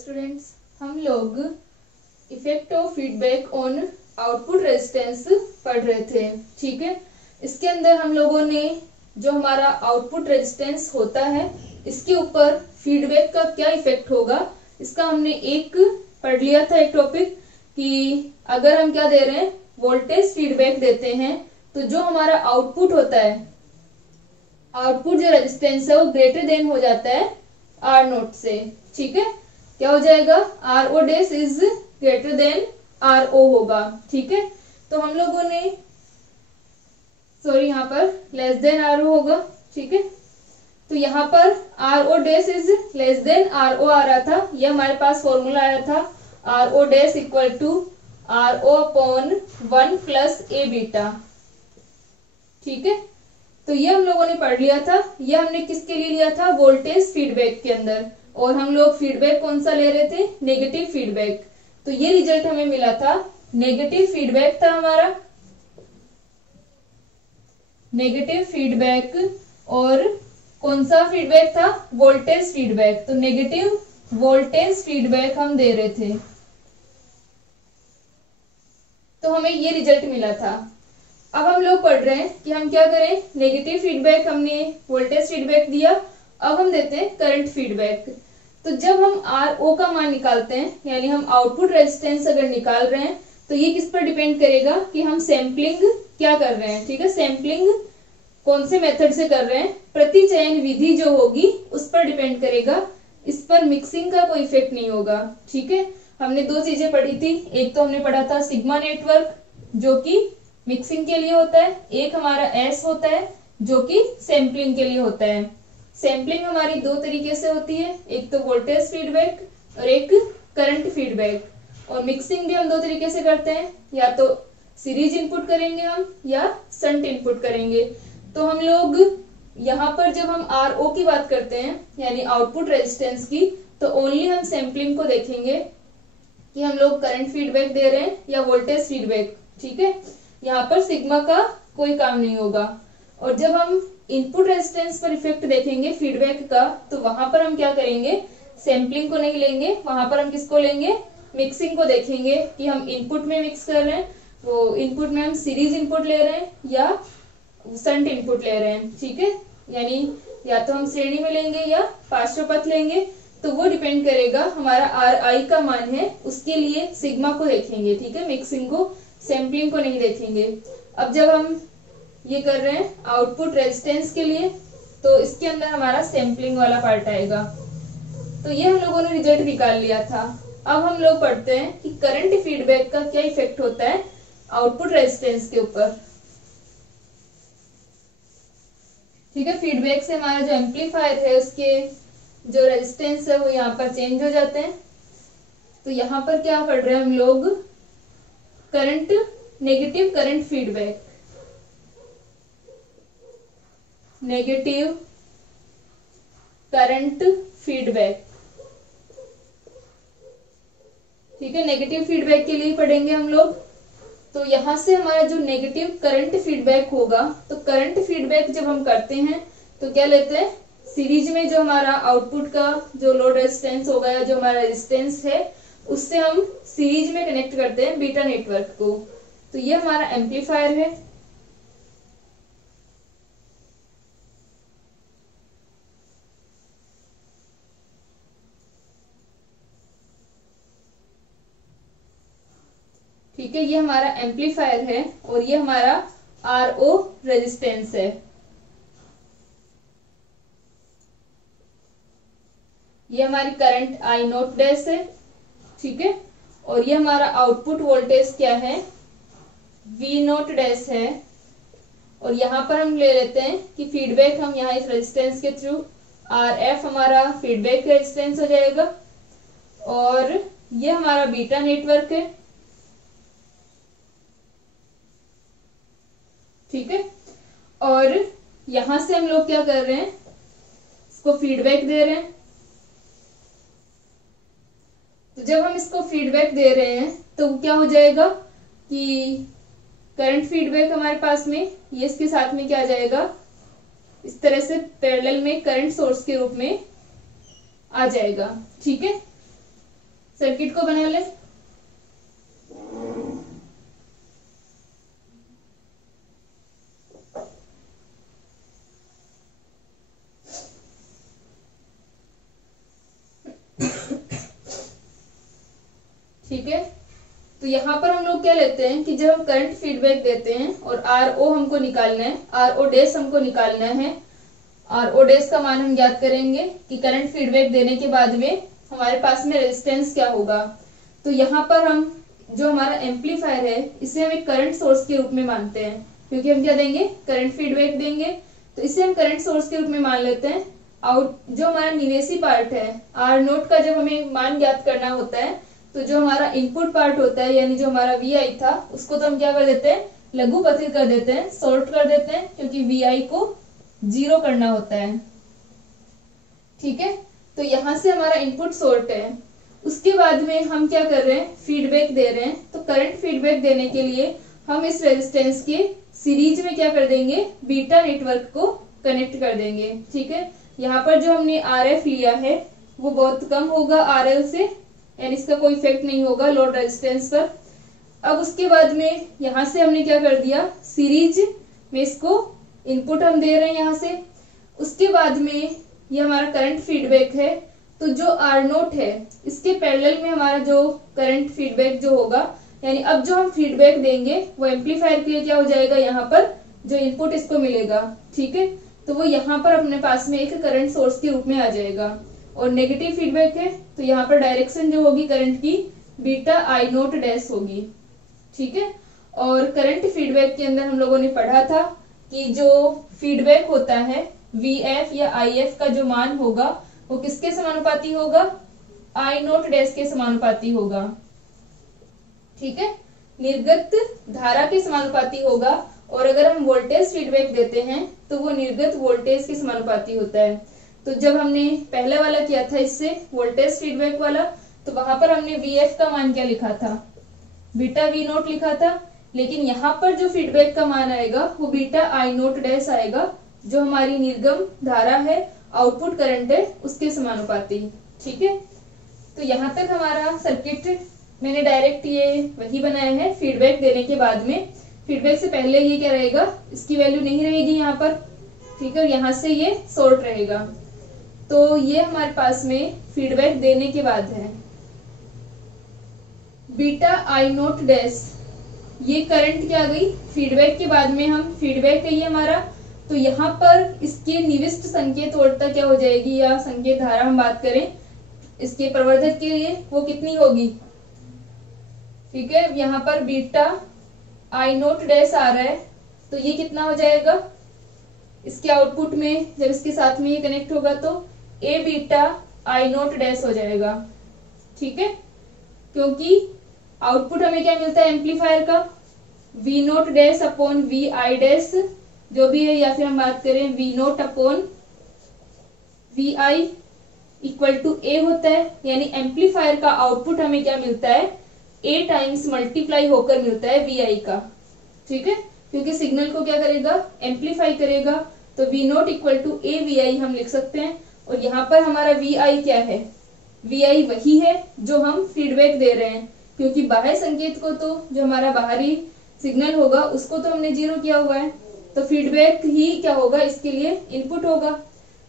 Students, हम लोग effect of feedback on output resistance पढ़ रहे थे। ठीक है, इसके अंदर हम लोगों ने जो हमारा आउटपुट रेजिस्टेंस होता है इसके ऊपर फीडबैक का क्या इफेक्ट होगा इसका हमने एक पढ़ लिया था। एक टॉपिक कि अगर हम क्या दे रहे हैं, वोल्टेज फीडबैक देते हैं तो जो हमारा आउटपुट होता है, आउटपुट जो रेजिस्टेंस है वो ग्रेटर देन हो जाता है आर नोट से। ठीक है, क्या हो जाएगा, R O dash is greater than R O होगा। ठीक है, तो हम लोगों ने यहाँ पर लेस देन आर ओ होगा। ठीक है, तो यहाँ पर R O dash is less than R O आ रहा था, यह हमारे पास फॉर्मूला आया था R O dash equal to R O upon 1 plus A beta. ठीक है, तो ये हम लोगों ने पढ़ लिया था। ये हमने किसके लिए लिया था, वोल्टेज फीडबैक के अंदर, और हम लोग फीडबैक कौन सा ले रहे थे, नेगेटिव फीडबैक। तो ये रिजल्ट हमें मिला था, नेगेटिव फीडबैक था हमारा, नेगेटिव फीडबैक। और कौन सा फीडबैक था, वोल्टेज फीडबैक। तो नेगेटिव वोल्टेज फीडबैक हम दे रहे थे, तो हमें ये रिजल्ट मिला था। अब हम लोग पढ़ रहे हैं कि हम क्या करें, नेगेटिव फीडबैक हमने वोल्टेज फीडबैक दिया, अब हम देते हैं करंट फीडबैक। तो जब हम आर ओ का मान निकालते हैं, यानी हम आउटपुट रेजिस्टेंस अगर निकाल रहे हैं, तो ये किस पर डिपेंड करेगा कि हम सैम्पलिंग क्या कर रहे हैं। ठीक है, सैम्पलिंग कौन से मेथड से कर रहे हैं, प्रति चयन विधि जो होगी उस पर डिपेंड करेगा, इस पर मिक्सिंग का कोई इफेक्ट नहीं होगा। ठीक है, हमने दो चीजें पढ़ी थी, एक तो हमने पढ़ा था सिग्मा नेटवर्क जो कि मिक्सिंग के लिए होता है, एक हमारा एस होता है जो कि सैम्पलिंग के लिए होता है। सैम्पलिंग हमारी दो तरीके से होती है, एक तो वोल्टेज फीडबैक और एक करंट फीडबैक। और मिक्सिंग भी हम दो तरीके से करते हैं, या तो सीरीज इनपुट करेंगे हम या शंट इनपुट करेंगे। तो हम लोग यहाँ पर जब हम आर ओ की बात करते हैं, यानी आउटपुट रेजिस्टेंस की, तो ओनली हम सैम्पलिंग को देखेंगे कि हम लोग करंट फीडबैक दे रहे हैं या वोल्टेज फीडबैक। ठीक है, यहाँ पर सिग्मा का कोई काम नहीं होगा। और जब हम इनपुट रेजिस्टेंस पर इफेक्ट देखेंगे फीडबैक का, तो वहां पर हम क्या करेंगे, सैम्पलिंग को नहीं लेंगे, वहां पर हम किसको लेंगे, मिक्सिंग को देखेंगे कि हम इनपुट में मिक्स कर रहे हैं, वो इनपुट में हम सीरीज इनपुट ले रहे हैं या शंट इनपुट ले रहे हैं। ठीक है, यानी या तो हम श्रेणी में लेंगे या पार्श्वपथ लेंगे, तो वो डिपेंड करेगा, हमारा आर आई का मान है उसके लिए सिग्मा को देखेंगे। ठीक है, मिक्सिंग को, सैम्पलिंग को नहीं देखेंगे। अब जब हम ये कर रहे हैं आउटपुट रेजिस्टेंस के लिए, तो इसके अंदर हमारा सैम्पलिंग वाला पार्ट आएगा। तो ये हम लोगों ने रिजल्ट निकाल लिया था। अब हम लोग पढ़ते हैं कि करंट फीडबैक का क्या इफेक्ट होता है आउटपुट रेजिस्टेंस के ऊपर। ठीक है, फीडबैक से हमारा जो एम्पलीफायर है उसके जो रेजिस्टेंस है वो यहाँ पर चेंज हो जाते हैं। तो यहाँ पर क्या पढ़ रहे हैं हम लोग, current, negative current feedback, negative current feedback. ठीक है, नेगेटिव फीडबैक के लिए पढ़ेंगे हम लोग। तो यहां से हमारा जो नेगेटिव करंट फीडबैक होगा, तो करंट फीडबैक जब हम करते हैं तो क्या लेते हैं, सीरीज में जो हमारा आउटपुट का जो लोड रेजिस्टेंस होगा या जो हमारा रेजिस्टेंस है उससे हम सीरीज में कनेक्ट करते हैं बीटा नेटवर्क को। तो ये हमारा एम्पलीफायर है। ठीक है, ये हमारा एम्पलीफायर है और ये हमारा आर ओ रेजिस्टेंस है। ये हमारी करंट आई नोट डैश है। ठीक है, और ये हमारा आउटपुट वोल्टेज क्या है, वी नोट डैश है। और यहाँ पर हम ले लेते हैं कि फीडबैक हम यहाँ इस रेजिस्टेंस के थ्रू, आर एफ हमारा फीडबैक रेजिस्टेंस हो जाएगा, और ये हमारा बीटा नेटवर्क है। ठीक है, और यहां से हम लोग क्या कर रहे हैं, इसको फीडबैक दे रहे हैं। तो जब हम इसको फीडबैक दे रहे हैं तो क्या हो जाएगा कि करंट फीडबैक हमारे पास में, ये इसके साथ में क्या आ जाएगा, इस तरह से पैरेलल में करंट सोर्स के रूप में आ जाएगा। ठीक है, सर्किट को बना ले। ठीक है, तो यहाँ पर हम लोग क्या लेते हैं कि जब हम करंट फीडबैक देते हैं और आर ओ हमको निकालना है, आर ओ डैश हमको निकालना है, आर ओ डैश का मान हम ज्ञात करेंगे कि करंट फीडबैक देने के बाद में हमारे पास में रेजिस्टेंस क्या होगा। तो यहाँ पर हम जो हमारा एम्पलीफायर है इसे हम एक करंट सोर्स के रूप में मानते हैं, क्योंकि हम क्या देंगे, करंट फीडबैक देंगे, तो इसे हम करंट सोर्स के रूप में मान लेते हैं। आउट जो हमारा निवेशी पार्ट है आर नोट का जब हमें मान ज्ञात करना होता है, तो जो हमारा इनपुट पार्ट होता है यानी जो हमारा वी था उसको तो हम क्या कर देते हैं, लघु पथित कर देते हैं, शॉर्ट कर देते हैं, क्योंकि वी को 0 करना होता है। ठीक है, तो यहां से हमारा इनपुट शॉर्ट है। उसके बाद में हम क्या कर रहे हैं, फीडबैक दे रहे हैं, तो करंट फीडबैक देने के लिए हम इस रेजिस्टेंस के सीरीज में क्या कर देंगे, बीटा नेटवर्क को कनेक्ट कर देंगे। ठीक है, यहाँ पर जो हमने RF लिया है वो बहुत कम होगा RL से, यानी इसका कोई इफेक्ट नहीं होगा लोड रेजिस्टेंस पर। अब उसके बाद में यहाँ से हमने क्या कर दिया, सीरीज में इसको इनपुट हम दे रहे हैं यहाँ से। उसके बाद में ये हमारा करंट फीडबैक है, तो जो आर नोट है इसके पैरेलल में हमारा जो करंट फीडबैक जो होगा, यानी अब जो हम फीडबैक देंगे वो एम्पलीफायर के लिए क्या हो जाएगा, यहाँ पर जो इनपुट इसको मिलेगा। ठीक है, तो वो यहाँ पर अपने पास में एक करंट सोर्स के रूप में आ जाएगा। और नेगेटिव फीडबैक है तो यहाँ पर डायरेक्शन जो होगी करंट की, बीटा आई नोट डैश होगी। ठीक है, और करंट फीडबैक के अंदर हम लोगों ने पढ़ा था कि जो फीडबैक होता है VF या IF का जो मान होगा वो किसके समानुपाती होगा, आई नोट डैश के समानुपाती होगा। ठीक है, निर्गत धारा के समानुपाती होगा, और अगर हम वोल्टेज फीडबैक देते हैं तो वो निर्गत वोल्टेज के समानुपाती होता है। तो जब हमने पहला वाला किया था इससे वोल्टेज फीडबैक वाला, तो वहां पर हमने VF का मान क्या लिखा था, बीटा V नोट लिखा था, लेकिन यहाँ पर जो फीडबैक का मान आएगा वो बीटा आई नोट डैश आएगा, जो हमारी निर्गम धारा है, आउटपुट करंट है, उसके समानुपाती। ठीक है, तो यहाँ तक हमारा सर्किट मैंने डायरेक्ट ये वही बनाया है। फीडबैक देने के बाद में, फीडबैक से पहले ये क्या रहेगा, इसकी वैल्यू नहीं रहेगी यहाँ पर। ठीक है, यहाँ से ये शॉर्ट रहेगा। तो ये हमारे पास में फीडबैक देने के बाद है बीटा आई नोट डैश, ये करंट क्या आ गई, फीडबैक के बाद में हम फीडबैक है ये हमारा, तो यहाँ पर इसके निविष्ट संकेत वोल्टता क्या हो जाएगी, या संकेत धारा हम बात करें इसके प्रवर्धक के लिए, वो कितनी होगी। ठीक है, यहाँ पर बीटा आई नोट डैश आ रहा है, तो ये कितना हो जाएगा, इसके आउटपुट में जब इसके साथ में ये कनेक्ट होगा तो ए बीटा आई नोट डैश हो जाएगा। ठीक है, क्योंकि आउटपुट हमें क्या मिलता है एम्पलीफायर का, V note dash upon V I dash जो भी है, या फिर हम बात करें V nought upon V I equal to A होता है। यानी एम्पलीफायर का आउटपुट हमें क्या मिलता है, ए टाइम्स मल्टीप्लाई होकर मिलता है वी आई का। ठीक है, क्योंकि सिग्नल को क्या करेगा, एम्पलीफाई करेगा, तो V nought equal to A V I हम लिख सकते हैं। और यहाँ पर हमारा वी आई क्या है, वी आई वही है जो हम फीडबैक दे रहे हैं, क्योंकि बाह्य संकेत को तो जो हमारा बाहरी सिग्नल होगा उसको तो हमने 0 किया हुआ है, तो फीडबैक ही क्या होगा, इसके लिए इनपुट होगा।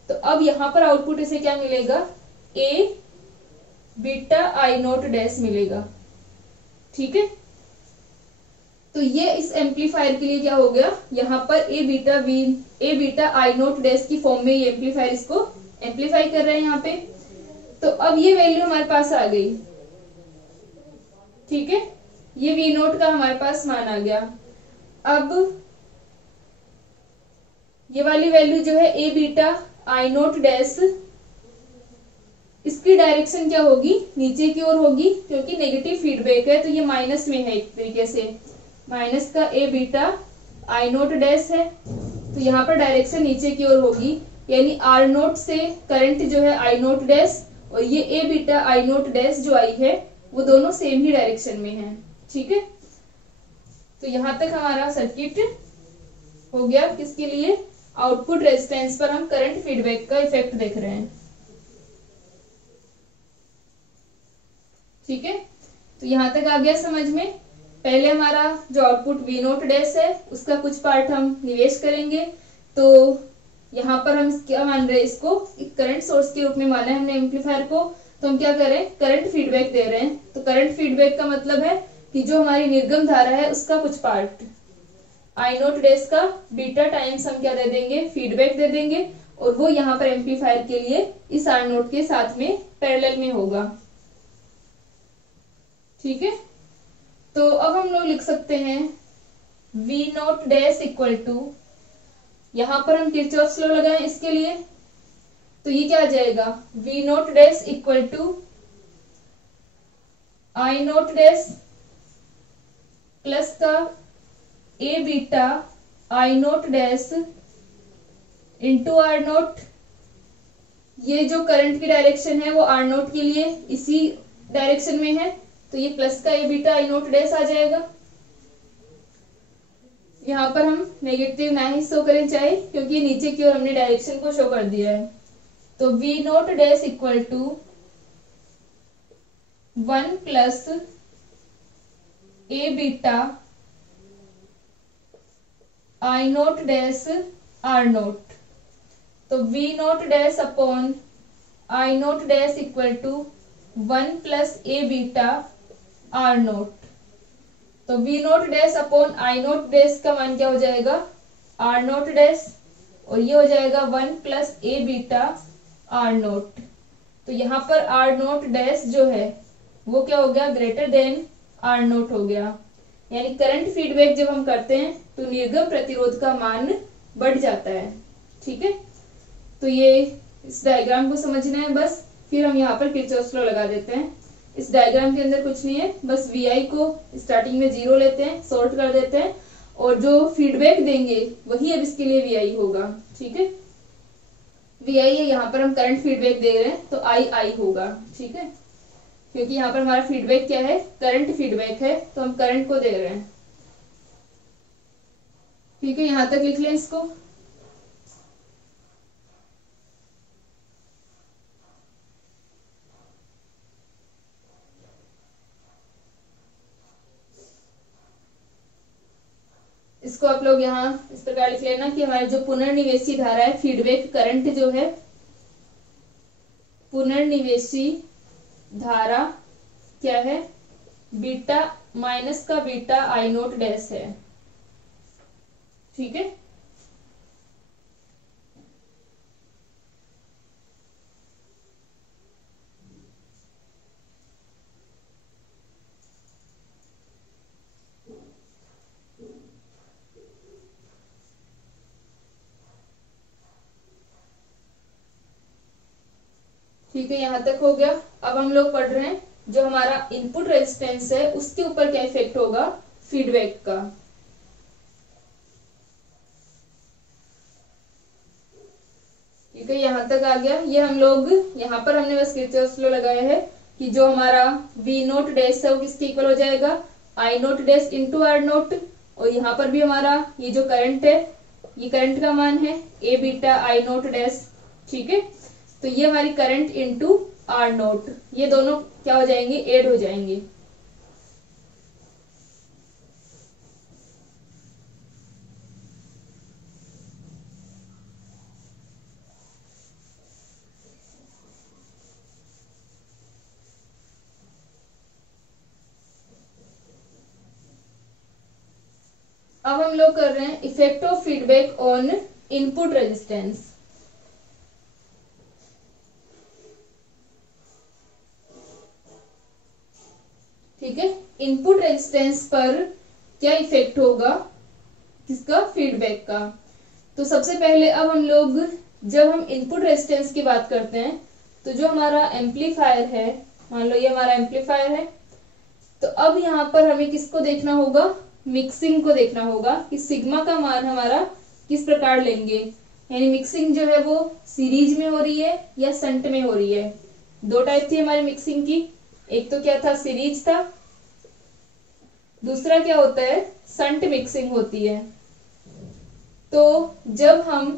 तो अब यहाँ पर आउटपुट इसे क्या मिलेगा, ए बीटा आई नोट डैश मिलेगा। ठीक है, तो ये इस एम्पलीफायर के लिए क्या हो गया, यहाँ पर ए बीटा आई नोट डैश की फॉर्म में ये एम्पलीफायर इसको एम्पलीफाई कर रहे हैं यहाँ पे। तो अब ये वैल्यू हमारे पास आ गई। ठीक है, ये वी नोट का हमारे पास मान आ गया। अब ये वाली वैल्यू जो है ए बीटा आई नोट डैश, इसकी डायरेक्शन क्या होगी, नीचे की ओर होगी, क्योंकि नेगेटिव फीडबैक है तो ये माइनस में है, एक तरीके से माइनस का A beta I nought dash है, तो यहाँ पर डायरेक्शन नीचे की ओर होगी। यानी आर नोट से करंट जो है आई नोट डैश, और ये ए बीटा आई नोट डैश जो आई है वो दोनों सेम ही डायरेक्शन में है। ठीक है, तो यहाँ तक हमारा सर्किट हो गया। किसके लिए, आउटपुट रेजिस्टेंस पर हम करंट फीडबैक का इफेक्ट देख रहे हैं। ठीक है, तो यहाँ तक आ गया समझ में। पहले हमारा जो आउटपुट वी नोट डैश है उसका कुछ पार्ट हम निवेश करेंगे। तो यहाँ पर हम क्या मान रहे हैं, इसको करंट सोर्स के रूप में माना है हमने एम्पलीफायर को। तो हम क्या करें, करंट फीडबैक दे रहे हैं। तो करंट फीडबैक का मतलब है कि जो हमारी निर्गम धारा है उसका कुछ पार्ट आई नोट डैश का बीटा टाइम्स हम क्या दे देंगे, फीडबैक दे देंगे, और वो यहाँ पर एम्पलीफायर के लिए इस आर नोट के साथ में पैरेलल में होगा। ठीक है, तो अब हम लोग लिख सकते हैं V note dash equal to, यहां पर हम किरचॉफ लॉ लगाएं इसके लिए, तो ये क्या आ जाएगा, V note dash equal to I nought dash plus का A beta I nought dash into R nought. ये जो करंट की डायरेक्शन है वो आर नोट के लिए इसी डायरेक्शन में है, तो ये प्लस का A beta I nought dash आ जाएगा। यहाँ पर हम नेगेटिव ना ही शो करें चाहे, क्योंकि नीचे की ओर हमने डायरेक्शन को शो कर दिया है। तो V note dash equal to 1 plus A beta I nought dash R note. तो V note dash upon I nought dash equal to 1 plus A beta R note. तो V note dash upon I nought dash का मान क्या हो जाएगा, are note dash, और ये हो जाएगा 1 plus A beta R note. तो यहाँ पर आर नोट डैश जो है वो क्या हो गया, ग्रेटर देन आर नोट हो गया। यानी करंट फीडबैक जब हम करते हैं तो निर्गम प्रतिरोध का मान बढ़ जाता है। ठीक है, तो ये इस डायग्राम को समझना है बस। फिर हम यहाँ पर किरचॉफ लॉ लगा देते हैं। इस डायग्राम के अंदर कुछ नहीं है, बस वी आई को स्टार्टिंग में 0 लेते हैं, सॉर्ट कर देते हैं, और जो फीडबैक देंगे वही अब इसके लिए वी आई होगा। ठीक है, वी आई है, यहाँ पर हम करंट फीडबैक दे रहे हैं तो आई आई होगा। ठीक है, क्योंकि यहाँ पर हमारा फीडबैक क्या है, करंट फीडबैक है, तो हम करंट को दे रहे हैं। ठीक है, यहाँ तक लिख लें इसको। इसको आप लोग यहाँ इस प्रकार लिख लेना कि हमारी जो पुनर्निवेशी धारा है, फीडबैक करंट जो है, पुनर्निवेशी धारा क्या है, बीटा माइनस का बीटा आई नोट डैश है। ठीक है, ठीक है, यहां तक हो गया। अब हम लोग पढ़ रहे हैं जो हमारा इनपुट रेजिस्टेंस है उसके ऊपर क्या इफेक्ट होगा, फीडबैक का। ठीक है, यहां तक आ गया। ये हम लोग यहाँ पर हमने बस किरचॉफ लॉ लगाया है कि जो हमारा वी नोट डैश है वो किसके इक्वल हो जाएगा, I nought dash into R nought. और यहाँ पर भी हमारा ये जो करंट है, ये करंट का मान है ए बीटा आई नोट डैश। ठीक है, तो ये हमारी करंट इंटू आर नोट, ये दोनों क्या हो जाएंगे, ऐड हो जाएंगे। अब हम लोग कर रहे हैं effect of feedback on input resistance. ठीक है, इनपुट रेजिस्टेंस पर क्या इफेक्ट होगा, किसका, फीडबैक का। तो सबसे पहले अब हम लोग जब हम इनपुट रेजिस्टेंस की बात करते हैं तो जो हमारा एम्पलीफायर है, मान लो ये हमारा एम्पलीफायर है, तो अब यहाँ पर हमें किसको देखना होगा, मिक्सिंग को देखना होगा कि सिग्मा का मान हमारा किस प्रकार लेंगे। यानी मिक्सिंग जो है वो सीरीज में हो रही है या संट में हो रही है। दो टाइप थी हमारी मिक्सिंग की, एक तो क्या था, सीरीज था, दूसरा क्या होता है, संट मिक्सिंग होती है। तो जब हम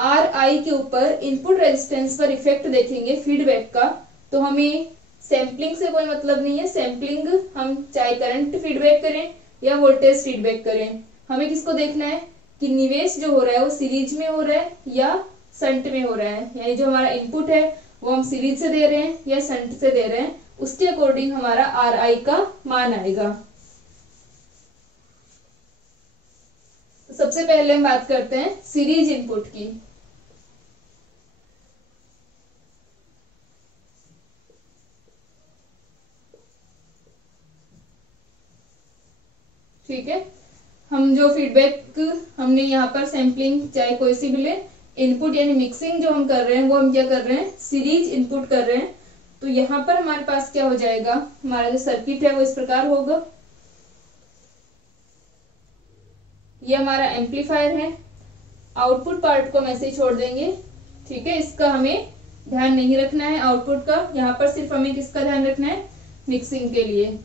आर आई के ऊपर इनपुट रेजिस्टेंस पर इफेक्ट देखेंगे फीडबैक का, तो हमें सैम्पलिंग से कोई मतलब नहीं है। सैम्पलिंग हम चाहे करंट फीडबैक करें या वोल्टेज फीडबैक करें, हमें किसको देखना है कि निवेश जो हो रहा है वो सीरीज में हो रहा है या शंट में हो रहा है, यानी जो हमारा इनपुट है वो हम सीरीज से दे रहे हैं या शंट से दे रहे हैं, उसके अकॉर्डिंग हमारा आर आई का मान आएगा। तो सबसे पहले हम बात करते हैं सीरीज इनपुट की। ठीक है, हम जो फीडबैक हमने यहाँ पर सैम्पलिंग चाहे कोई सी भी ले, इनपुट यानी मिक्सिंग जो हम कर रहे हैं वो हम क्या कर रहे हैं, सीरीज इनपुट कर रहे हैं। तो यहाँ पर हमारे पास क्या हो जाएगा, हमारा जो सर्किट है वो इस प्रकार होगा। ये हमारा एम्पलीफायर है, आउटपुट पार्ट को हम ऐसे ही छोड़ देंगे। ठीक है, इसका हमें ध्यान नहीं रखना है आउटपुट का, यहाँ पर सिर्फ हमें किसका ध्यान रखना है, मिक्सिंग के लिए।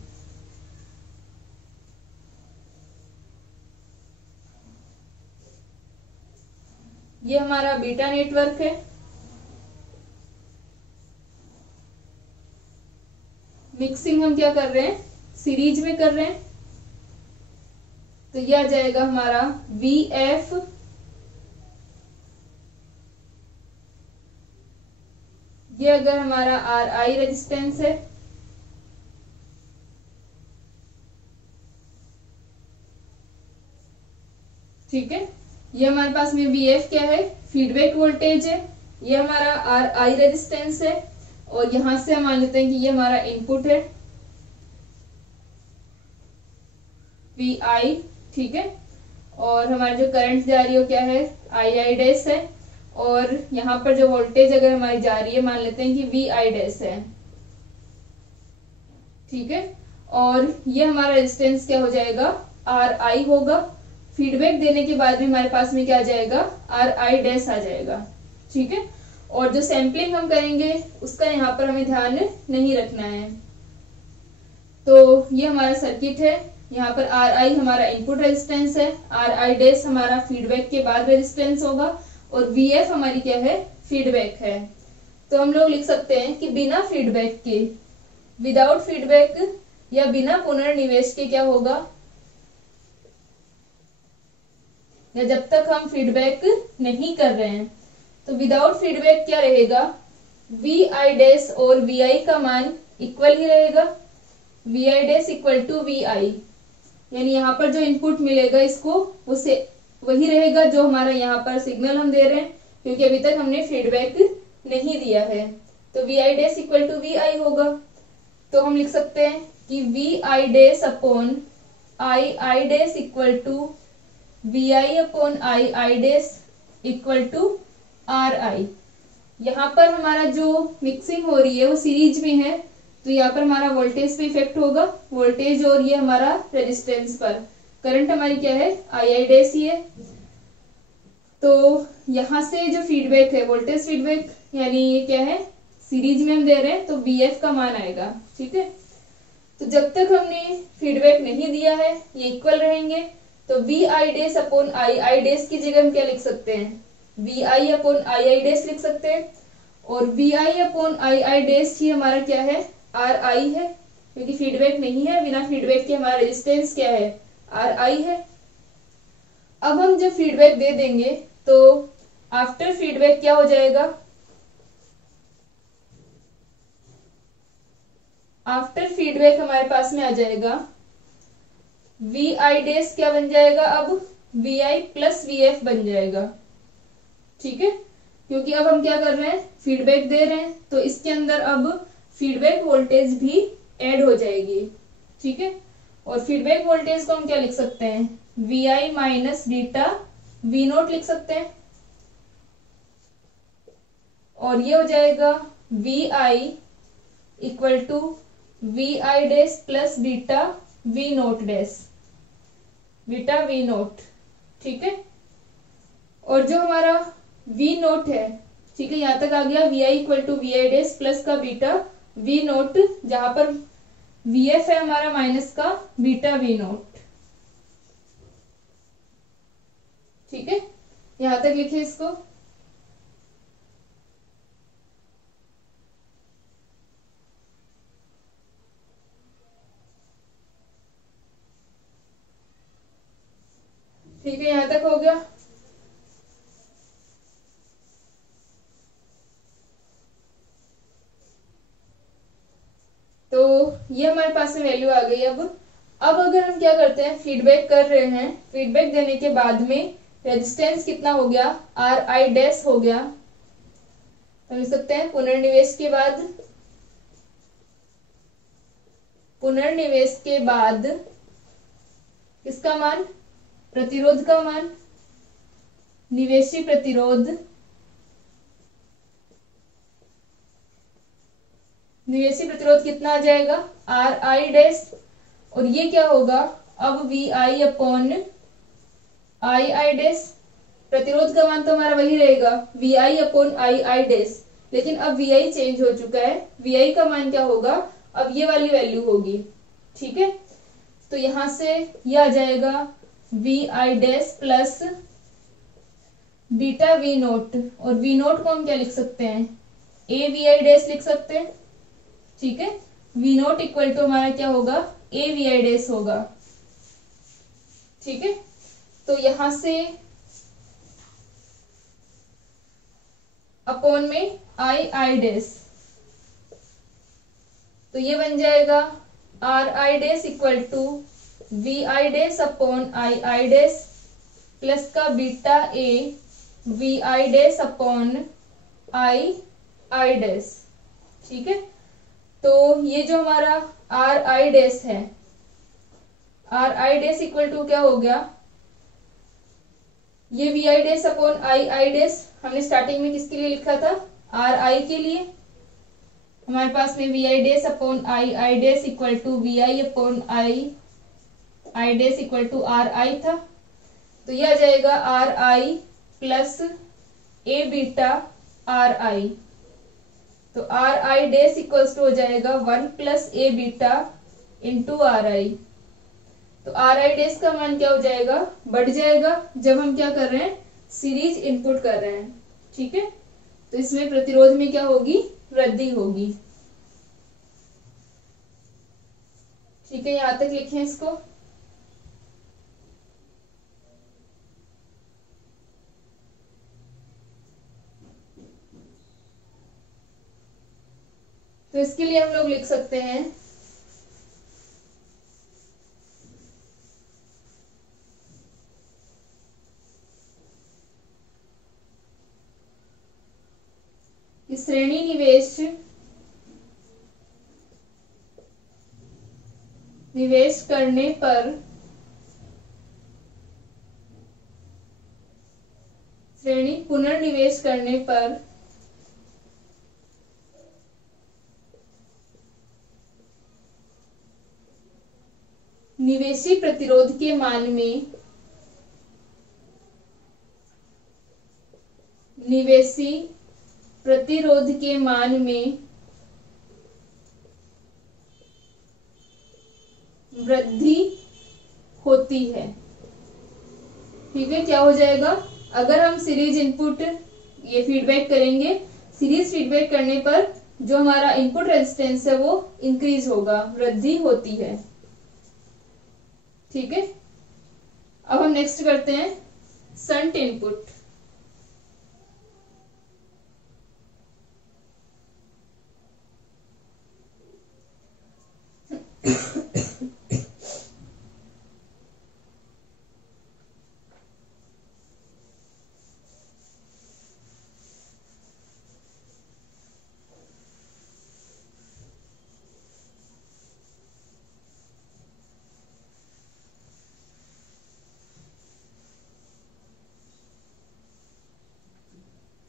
ये हमारा बीटा नेटवर्क है। मिक्सिंग हम क्या कर रहे हैं, सीरीज में कर रहे हैं। तो ये आ जाएगा हमारा वी एफ, ये अगर हमारा आर आई रेजिस्टेंस है, ठीक है, ये हमारे पास में वी एफ क्या है, फीडबैक वोल्टेज है, ये हमारा आर आई रेजिस्टेंस है, और यहां से हम मान लेते हैं कि ये हमारा इनपुट है वी आई। ठीक है, और हमारी जो करंट जा रही है क्या है, आई आई डैश है, और यहाँ पर जो वोल्टेज अगर हमारी जा रही है मान लेते हैं कि वी आई डैश है। ठीक है, और ये हमारा रेजिस्टेंस क्या हो जाएगा, आर आई होगा। फीडबैक देने के बाद में हमारे पास में क्या आ जाएगा, आर आई डैश आ जाएगा। ठीक है, और जो सैम्पलिंग हम करेंगे उसका यहाँ पर हमें ध्यान नहीं रखना है। तो ये हमारा सर्किट है, यहाँ पर आर आई हमारा इनपुट रेजिस्टेंस है, आर आई डैश हमारा फीडबैक के बाद रेजिस्टेंस होगा, और वी एफ हमारी क्या है, फीडबैक है। तो हम लोग लिख सकते हैं कि बिना फीडबैक के, विदाउट फीडबैक या बिना पुनर्निवेश के क्या होगा, या जब तक हम फीडबैक नहीं कर रहे हैं, तो विदाउट फीडबैक क्या रहेगा, वी आई डैश और वी आई का मान इक्वल ही रहेगा। V I dash equal to V I, यानी यहाँ पर जो इनपुट मिलेगा इसको उसे वही रहेगा जो हमारा यहाँ पर सिग्नल हम दे रहे हैं, क्योंकि अभी तक हमने फीडबैक नहीं दिया है। तो V I dash equal to V I होगा। तो हम लिख सकते हैं कि V I dash upon I I dash equal to V I upon I I dash equal to R I. यहाँ पर हमारा जो मिक्सिंग हो रही है वो सीरीज में है, तो यहाँ पर हमारा वोल्टेज पे इफेक्ट होगा, वोल्टेज, और ये हमारा रेजिस्टेंस पर। करंट हमारी क्या है, आई आई डैश ही है। तो यहाँ से जो फीडबैक है, वोल्टेज फीडबैक, यानी ये क्या है, सीरीज में हम दे रहे हैं, तो वी एफ का मान आएगा। ठीक है, तो जब तक हमने फीडबैक नहीं दिया है ये इक्वल रहेंगे। तो V I dash upon I I dash की जगह हम क्या लिख सकते हैं, V I upon I I dash लिख सकते हैं, और V I upon I I dash ही हमारा क्या है, आर आई है, क्योंकि फीडबैक नहीं है, बिना फीडबैक के हमारा रेजिस्टेंस क्या है, आर आई है। अब हम जब फीडबैक दे देंगे तो आफ्टर फीडबैक क्या हो जाएगा, आफ्टर फीडबैक हमारे पास में आ जाएगा वी आई डैश क्या बन जाएगा, अब V I plus V F बन जाएगा। ठीक है, क्योंकि अब हम क्या कर रहे हैं, फीडबैक दे रहे हैं, तो इसके अंदर अब फीडबैक वोल्टेज भी ऐड हो जाएगी। ठीक है, और फीडबैक वोल्टेज को हम क्या लिख सकते हैं, V I minus beta V naught लिख सकते हैं, और ये हो जाएगा V I equal to V I dash plus beta V note dash, beta V naught. ठीक है, और जो हमारा वी नोट है, ठीक है, यहां तक आ गया, V I equal to V I dash plus का बीटा वी नोट, जहां पर वी एफ है हमारा माइनस का बीटा वी नोट। ठीक है, यहां तक लिखिए इसको। तो ये हमारे पास में वैल्यू आ गई। अब अगर हम क्या करते हैं, फीडबैक कर रहे हैं, फीडबैक देने के बाद में रेजिस्टेंस कितना हो गया, आर आई डैश हो गया। तो लिख सकते हैं पुनर्निवेश के बाद किसका मान, प्रतिरोध का मान, निवेशी प्रतिरोध, कितना आ जाएगा, आर आई डैश, और ये क्या होगा अब V I upon I I dash. प्रतिरोध का मान तो हमारा वही रहेगा V I upon I I dash, लेकिन अब वी आई चेंज हो चुका है, वी आई का मान क्या होगा, अब ये वाली वैल्यू होगी। ठीक है, तो यहां से ये आ जाएगा V I dash plus beta V naught, और वी नोट को हम क्या लिख सकते हैं, ए वी आई डैश लिख सकते हैं। ठीक है, वी नोट इक्वल टू हमारा क्या होगा, ए वी आई डैश होगा। ठीक है, तो यहां से अपॉन में आई आई डैश, तो ये बन जाएगा R I dash equal to V I dash upon I I dash plus का beta A V I dash upon I I dash. ठीक है, तो ये जो हमारा आर आई डैश है, R I dash equal to क्या हो गया, ये V I dash upon I I dash हमने स्टार्टिंग में किसके लिए लिखा था, आर आई के लिए। हमारे पास में V I dash upon I I dash equal to V I upon I I dash equal to R I था। तो यह आ जाएगा R I plus A beta R I, तो R I dash equals to हो जाएगा 1 plus A beta into R I. तो R I dash का मान क्या हो जाएगा, बढ़ जाएगा, जब हम क्या कर रहे हैं, सीरीज इनपुट कर रहे हैं। ठीक है, तो इसमें प्रतिरोध में क्या होगी, वृद्धि होगी। ठीक है, यहां तक लिखें इसको। तो इसके लिए हम लोग लिख सकते हैं कि श्रेणी निवेश करने पर पुनर्निवेश करने पर निवेशी प्रतिरोध के मान में वृद्धि होती है। ठीक है, क्या हो जाएगा, अगर हम सीरीज इनपुट ये फीडबैक करेंगे, सीरीज फीडबैक करने पर जो हमारा इनपुट रेजिस्टेंस है वो इंक्रीज होगा, वृद्धि होती है। ठीक है, अब हम नेक्स्ट करते हैं शंट इनपुट।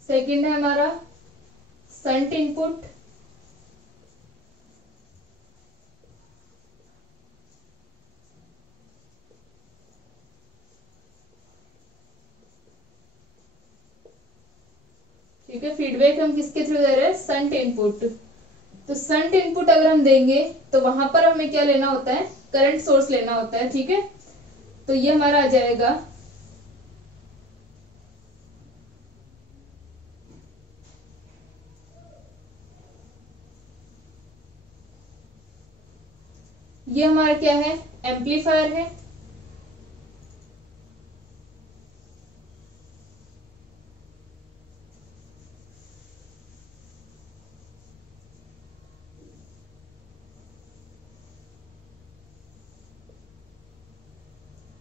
सेकंड है हमारा शंट इनपुट। ठीक है, फीडबैक हम किसके थ्रू दे रहे हैं, शंट इनपुट। तो शंट इनपुट अगर हम देंगे तो वहां पर हमें क्या लेना होता है, करंट सोर्स लेना होता है। ठीक है, तो ये हमारा आ जाएगा ये हमारा क्या है, एम्पलीफायर है।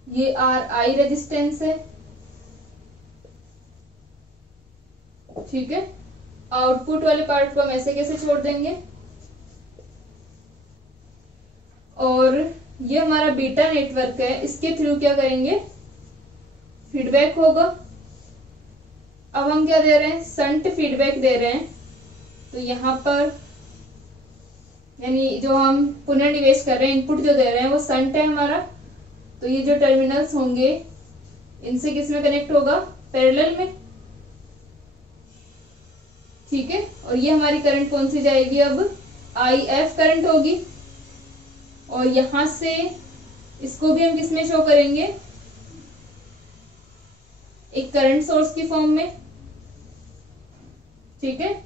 ये आर आई रेजिस्टेंस है, ठीक है। आउटपुट वाले पार्ट को हम ऐसे कैसे छोड़ देंगे, और ये हमारा बीटा नेटवर्क है, इसके थ्रू क्या करेंगे, फीडबैक होगा। अब हम क्या दे रहे हैं, संट फीडबैक दे रहे हैं। तो यहाँ पर यानी जो हम पुनर्निवेश कर रहे हैं, इनपुट जो दे रहे हैं वो संट है हमारा। तो ये जो टर्मिनल्स होंगे इनसे किस में कनेक्ट होगा, पैरेलल में, ठीक है। और ये हमारी करंट कौन सी जाएगी, अब आई एफ करंट होगी। और यहां से इसको भी हम किस में शो करेंगे, एक करंट सोर्स की फॉर्म में, ठीक है।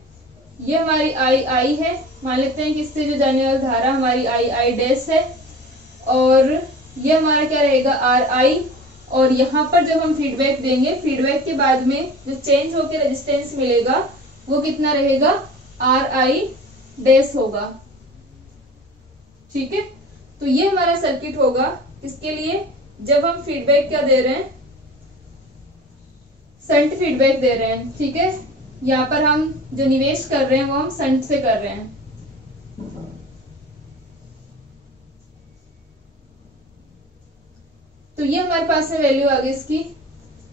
ये हमारी आई आई है, मान लेते हैं कि इससे जो जाने वाली धारा हमारी आई आई डैश है। और ये हमारा क्या रहेगा, आर आई। और यहाँ पर जब हम फीडबैक देंगे, फीडबैक के बाद में जो चेंज होकर रेजिस्टेंस मिलेगा वो कितना रहेगा, आर आई डैश होगा, ठीक है। तो ये हमारा सर्किट होगा, इसके लिए जब हम फीडबैक क्या दे रहे हैं, संट फीडबैक दे रहे हैं, ठीक है। यहाँ पर हम जो निवेश कर रहे हैं वो हम संट से कर रहे हैं। तो ये हमारे पास में वैल्यू आ गई इसकी।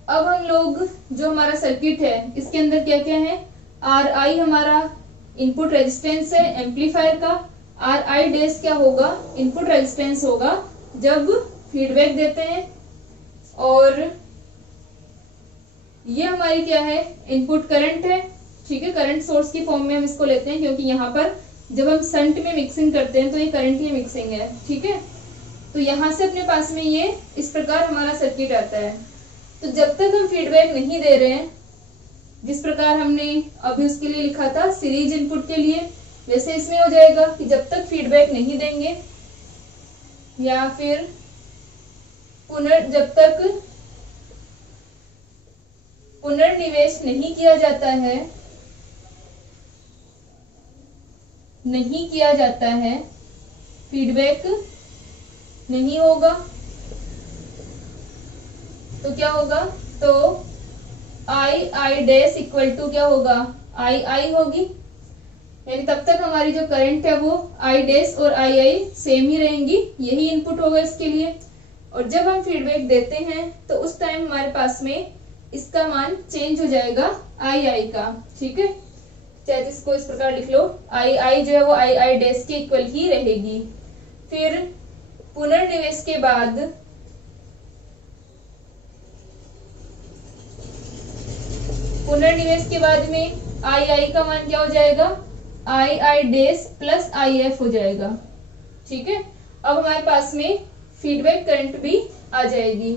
अब हम लोग जो हमारा सर्किट है इसके अंदर क्या क्या है, आर आई हमारा इनपुट रेजिस्टेंस है एम्पलीफायर का। आर आई डैश क्या होगा, इनपुट रेजिस्टेंस होगा जब फीडबैक देते हैं। और ये हमारी क्या है, इनपुट करंट है, ठीक है। करंट सोर्स की फॉर्म में हम इसको लेते हैं, क्योंकि यहाँ पर जब हम संट में मिक्सिंग करते हैं तो ये करंट की मिक्सिंग है, ठीक है। तो यहाँ से अपने पास में ये इस प्रकार हमारा सर्किट आता है। तो जब तक हम फीडबैक नहीं दे रहे हैं, जिस प्रकार हमने अभी उसके लिए लिखा था सीरीज इनपुट के लिए, वैसे इसमें हो जाएगा कि जब तक फीडबैक नहीं देंगे या फिर जब तक पुनर्निवेश नहीं किया जाता है, फीडबैक नहीं होगा, तो क्या होगा, तो I I dash equal to क्या होगा, आई आई होगी। यानी तब तक हमारी जो करंट है वो आई डैश और आई आई सेम ही रहेंगी, यही इनपुट होगा इसके लिए। और जब हम फीडबैक देते हैं तो उस टाइम हमारे पास में इसका मान चेंज हो जाएगा आई आई का, ठीक है। चाहे इसको इस प्रकार लिख लो, आई आई जो है वो आई आई डैश के इक्वल ही रहेगी। फिर पुनर्निवेश के बाद में आई आई का मान क्या हो जाएगा, I I dash plus I F हो जाएगा, ठीक है। अब हमारे पास में फीडबैक करंट भी आ जाएगी।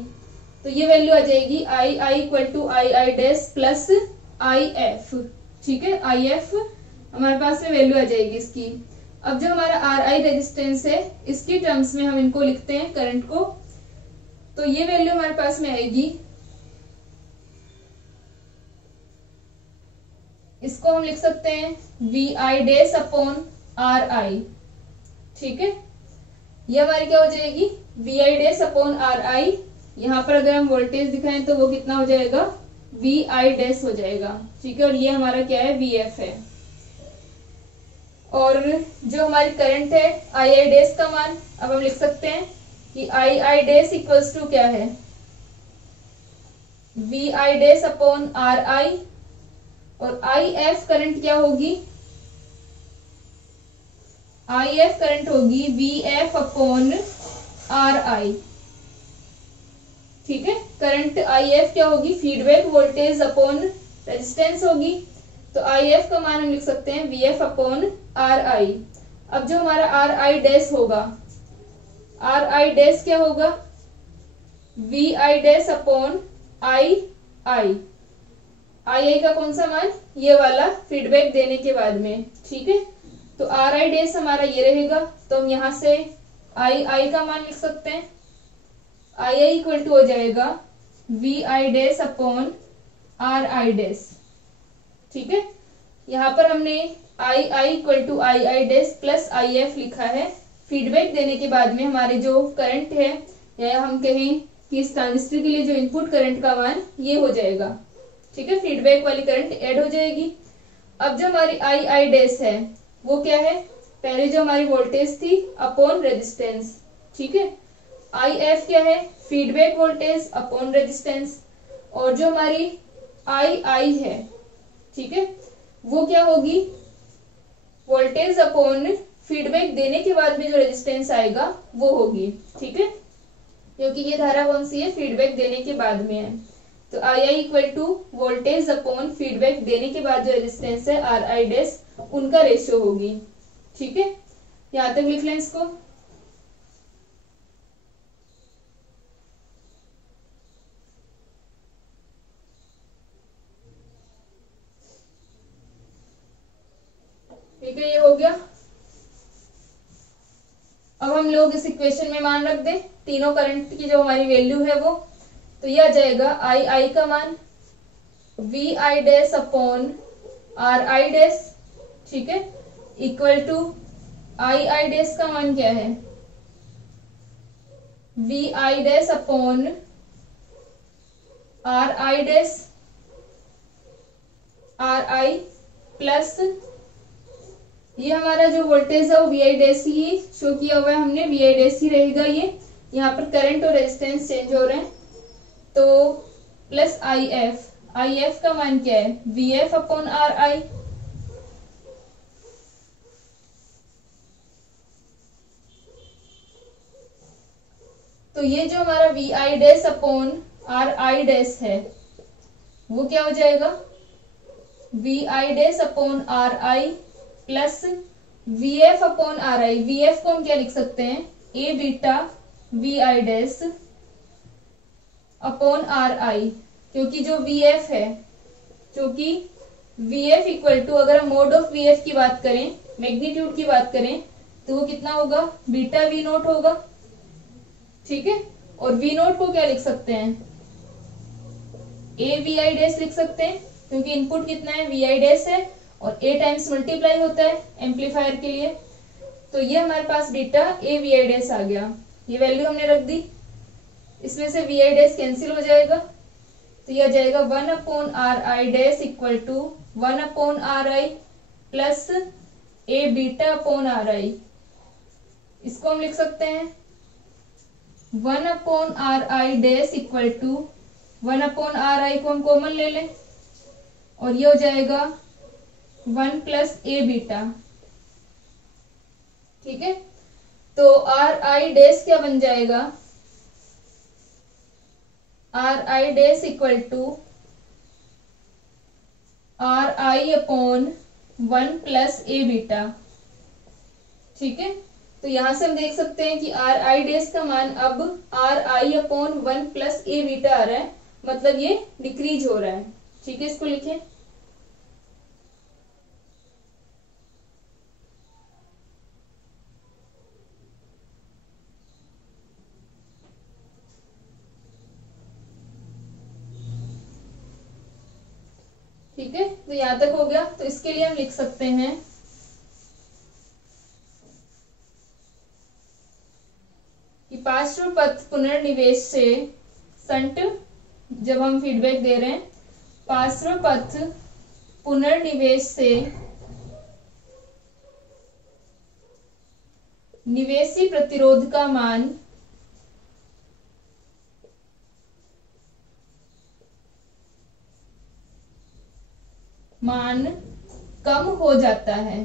तो ये वैल्यू आ जाएगी I I equal to I I dash plus I F, ठीक है। आई एफ हमारे पास में वैल्यू आ जाएगी इसकी। अब जो हमारा आर आई रेजिस्टेंस है इसकी टर्म्स में हम इनको लिखते हैं करंट को। तो ये वैल्यू हमारे पास में आएगी, इसको हम लिख सकते हैं V I dash upon R I, ठीक है। ये हमारी क्या हो जाएगी, V I dash upon R I. यहाँ पर अगर हम वोल्टेज दिखाएं तो वो कितना हो जाएगा, वी आई डैश हो जाएगा, ठीक है। और ये हमारा क्या है, वी एफ है। और जो हमारी करंट है आई आई डैश का मान अब हम लिख सकते हैं कि I I dash equals to क्या है, V I dash upon R I. और आई एफ करंट क्या होगी, आई एफ करंट होगी V F upon R I, ठीक है। करंट आई एफ क्या होगी, फीडबैक वोल्टेज अपॉन रेजिस्टेंस होगी। तो आई एफ का मान हम लिख सकते हैं V F upon R I. अब जो हमारा आर आई डैश होगा, आर आई डैश क्या होगा, V I dash upon I I. I I का कौन सा मान, ये वाला फीडबैक देने के बाद में, ठीक है। तो आर आई डैश हमारा ये रहेगा। तो हम यहां से आई आई का मान लिख सकते हैं, आई आई इक्वल टू हो जाएगा V I dash upon R I dash, ठीक है। यहाँ पर हमने I I equal to I I dash plus I F लिखा है। फीडबैक देने के बाद में हमारे जो करंट है, या हम कहें कि इस ट्रांजिस्टर के लिए जो इनपुट करंट का मान ये हो जाएगा। ठीक है, फीडबैक वाली करंट ऐड हो जाएगी। अब जो हमारी आई डैश है वो क्या है, पहले जो हमारी वोल्टेज थी अपॉन रेजिस्टेंस। ठीक है, आई एफ क्या है, फीडबैक वोल्टेज अपॉन रेजिस्टेंस। और जो हमारी आई है, ठीक है, वो क्या होगी, वोल्टेज अपॉन फीडबैक देने के बाद में जो रेजिस्टेंस आएगा वो होगी। ठीक है, क्योंकि ये धारा कौन सी है, फीडबैक देने के बाद में है। तो I I equal to voltage upon feedback देने के बाद जो रेजिस्टेंस है आर आई डैश, उनका रेशियो होगी। ठीक है, यहां तक लिख लें इसको। ठीक है, ये हो गया। अब हम लोग इस इक्वेशन में मान रख दें तीनों करंट की जो हमारी वैल्यू है वो, तो यह आ जाएगा आई का मान V I dash upon R I dash. ठीक है, इक्वल टू आई डैश का मान क्या है, V I dash upon R I dash, R I plus ये हमारा जो वोल्टेज है वो वी आई डैश ही शो किया हुआ है हमने, वी आई डैश ही रहेगा। ये यहाँ पर करंट और रेजिस्टेंस चेंज हो रहे हैं, तो प्लस आई एफ का मान क्या है, V F upon R I. तो ये जो हमारा V I dash upon R I dash है वो क्या हो जाएगा, V I dash upon R I plus V F upon R I. V F को हम क्या लिख सकते हैं, A beta V I dash upon R I, क्योंकि जो वी एफ है, क्योंकि वी एफ इक्वल टू, अगर हम मोड ऑफ वी एफ की बात करें, मैग्नीट्यूड की बात करें, तो वो कितना होगा, बीटा वी नोट होगा। ठीक है, और वी नोट को क्या लिख सकते हैं, ए वी आई डैश लिख सकते हैं, क्योंकि इनपुट कितना है, वी आई डैश है, और ए टाइम्स मल्टीप्लाई होता है एम्पलीफायर के लिए। तो ये हमारे पास beta A V I dash आ गया, ये वैल्यू हमने रख दी। इसमें से वी आई डैश कैंसिल हो जाएगा, तो यह जाएगा 1 upon R I dash equal to 1 upon R I plus A beta upon R I. इसको हम लिख सकते हैं 1 upon R I dash equal to 1 upon R I को हम कॉमन ले लें, और ये हो जाएगा 1 प्लस ए बीटा। ठीक है, तो आर आई डैश क्या बन जाएगा, R I dash equal to R I upon 1 plus A beta. ठीक है, तो यहां से हम देख सकते हैं कि आर आई डैश का मान अब R I upon 1 plus A beta आ रहा है, मतलब ये डिक्रीज हो रहा है। ठीक है, इसको लिखें, ठीक है, तो यहां तक हो गया। तो इसके लिए हम लिख सकते हैं कि पार्श्व पथ पुनर्निवेश से संट, जब हम फीडबैक दे रहे हैं, पार्श्व पथ पुनर्निवेश से निवेशी प्रतिरोध का मान कम हो जाता है।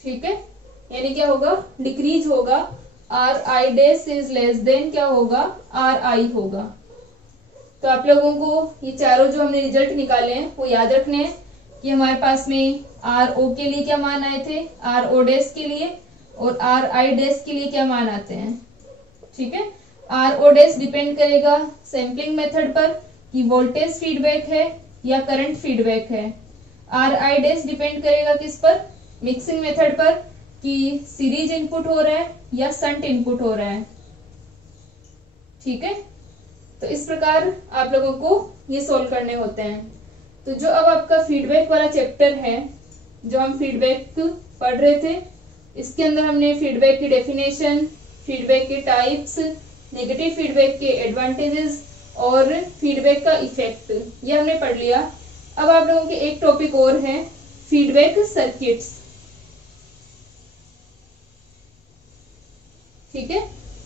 ठीक है, यानी क्या होगा, डिक्रीज होगा, R I dash is less then क्या होगा, आर आई होगा। तो आप लोगों को ये चारों जो हमने रिजल्ट निकाले हैं वो याद रखने हैं कि हमारे पास में आर ओ के लिए क्या मान आए थे, आर ओ डैश के लिए, और आर आई डैश के लिए क्या मान आते हैं। ठीक है, आर ओ डैश डिपेंड करेगा सैम्पलिंग मेथड पर कि वोल्टेज फीडबैक है या करंट फीडबैक है। आर आई डैश डिपेंड करेगा किस पर, मिक्सिंग मेथड पर कि सीरीज इनपुट हो रहा है या संट इनपुट हो रहा है। ठीक है, तो इस प्रकार आप लोगों को ये सोल्व करने होते हैं। तो जो अब आपका फीडबैक वाला चैप्टर है, जो हम फीडबैक पढ़ रहे थे, इसके अंदर हमने फीडबैक की डेफिनेशन, फीडबैक के टाइप्स, नेगेटिव फीडबैक के एडवांटेजेस और फीडबैक का इफेक्ट, ये हमने पढ़ लिया। अब आप लोगों के एक टॉपिक और है, फीडबैक सर्किट्स। ठीक है,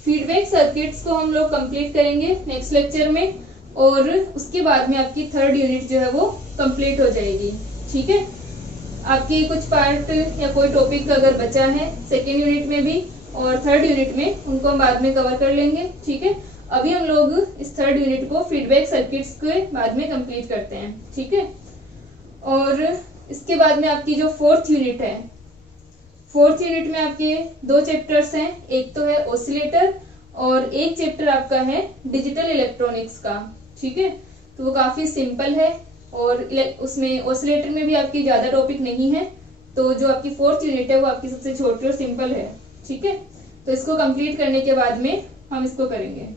फीडबैक सर्किट्स को हम लोग कंप्लीट करेंगे नेक्स्ट लेक्चर में, और उसके बाद में आपकी थर्ड यूनिट जो है वो कंप्लीट हो जाएगी। ठीक है, आपकी कुछ पार्ट या कोई टॉपिक अगर बचा है सेकेंड यूनिट में भी और थर्ड यूनिट में, उनको हम बाद में कवर कर लेंगे। ठीक है, अभी हम लोग इस थर्ड यूनिट को फीडबैक सर्किट्स के बाद में कंप्लीट करते हैं। ठीक है, और इसके बाद में आपकी जो फोर्थ यूनिट है, फोर्थ यूनिट में आपके 2 चैप्टर्स हैं, एक तो है ऑसिलेटर और एक चैप्टर आपका है डिजिटल इलेक्ट्रॉनिक्स का। ठीक है, तो वो काफी सिंपल है और उसमें ऑसिलेटर में भी आपकी ज्यादा टॉपिक नहीं है, तो जो आपकी फोर्थ यूनिट है वो आपकी सबसे छोटी और सिंपल है। ठीक है, तो इसको कंप्लीट करने के बाद में हम इसको करेंगे।